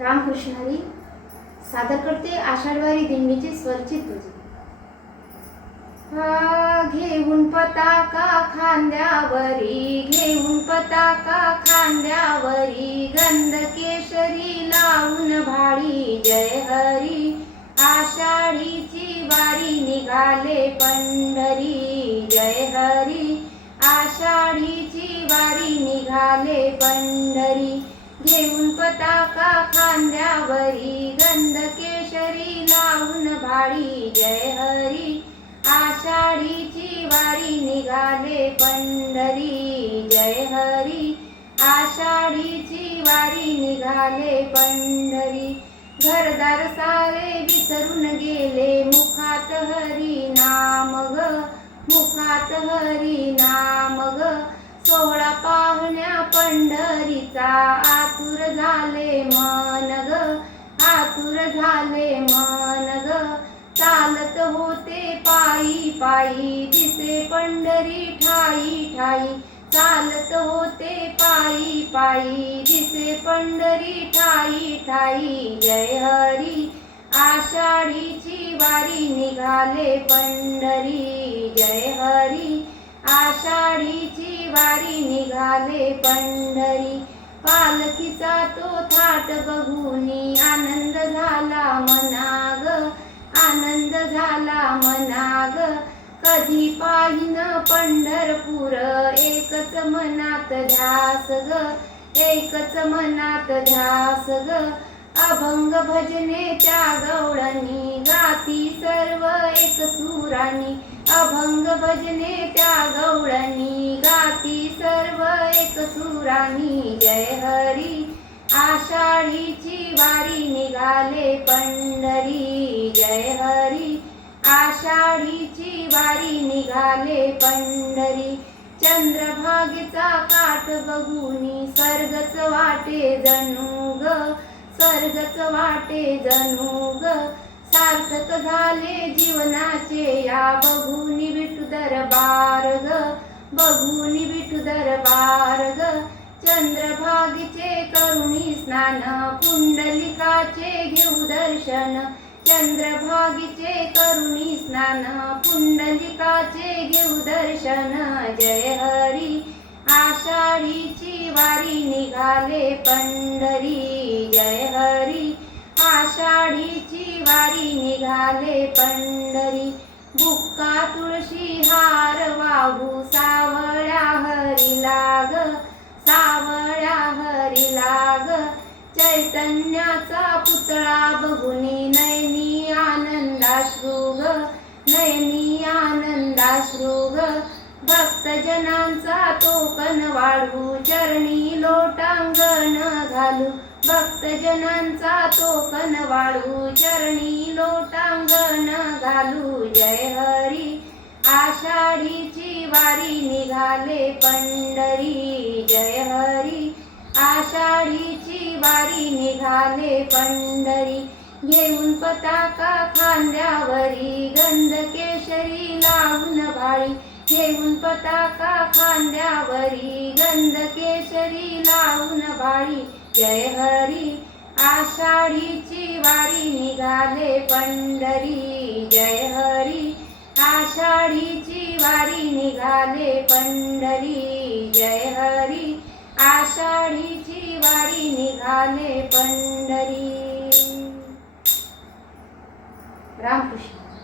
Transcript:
रामकृष्ण हरी सादर करते आषाढवारी दिंडीचे स्वरचित तुझे. घेऊन पताका खांद्यावरी, घेऊन पताका खांद्यावरी, गंध केशरी लावून भाळी जय हरी. आषाढीची वारी निघाले पंढरी जय हरी. आषाढीची वारी निघाले पंढरी. घेऊन पताका खांद्यावरी, गंध केशरी लावून भाळी जय हरी. आषाढीची वारी निघाले पंढरी जय हरी. आषाढीची वारी निघाले पंढरी. घरदार सारे विसरून गेले, मुखात हरी नाम ग, मुखात हरी नाम ग. सोहळा पाहण्या पंढरीचा आतुर झाले मन ग, आतुर झाले मन ग. चालत होते पायी पायी, दिसे पंढरी ठाई ठाई. चालत होते पायी पायी, दिसे पंढरी ठाई ठाई जय हरी. आषाढीची वारी निघाले पंढरी जय हरी. आषाढीची वारी निघाले पंढरी. पालखीचा तो थाट बघूनी आनंद झाला मनाग, आनंद झाला मनाग. कधी पाहिन पंढरपूर, एकच मनात ध्यास ग, एकच मनात ध्यास ग. अभंग भजने त्या गवळणी, गाती सर्व एक सुरानी. अभंग भजने त्या गवळणी, गाती सर्व एक सुरानी जय हरी. आषाढीची वारी निघाले पंढरी जय हरी. आषाढीची वारी निघाले पंढरी. चंद्रभागेचा काठ बघूनी, स्वर्गच वाटे जणू ग, स्वर्गच वाटे जणू ग. सार्थक झाले जीवनाचे या बघूनी विठू दरबार ग, बघूनी विठू दरबार ग. चंद्रभागेचे करुणी स्नान, पुंडलिकाचे घेऊ दर्शन. चंद्रभागेचे करुणी स्नान, पुंडलिकाचे घेऊ दर्शन जय हरी. आषाढीची वारी निघाले पंढरी जय हरी. आषाढीची वारी निघाले पंढरी. बुक्का तुळशी हार वाहू, सावळ्या हरीला ग, सावळ्या हरीला ग. चैतन्याचा पुतळा बघुनी नयनी आनंदाश्रू ग, नयनी आनंदाश्रू ग. भक्तजनांचा तोकन वाढवू, चरणी लोटांगण घालू. भक्तजनांचा तोकन वाढवू, चरणी लोटांगण घालू जय हरी. आषाढीची वारी निघाले पंढरी जय हरी. आषाढीची वारी निघाले पंढरी. घेऊन पताका खांद्यावरी, गंध केशरी लावून भाळी. घेऊन पताका खांद्यावरी, गंध केशरी लावून भाळी जय हरी. आषाढीची वारी निघाले पंढरी जय हरी. आषाढीची वारी निघाले पंढरी जय हरी. आषाढीची वारी निघाले पंढरी. रामकृष्ण.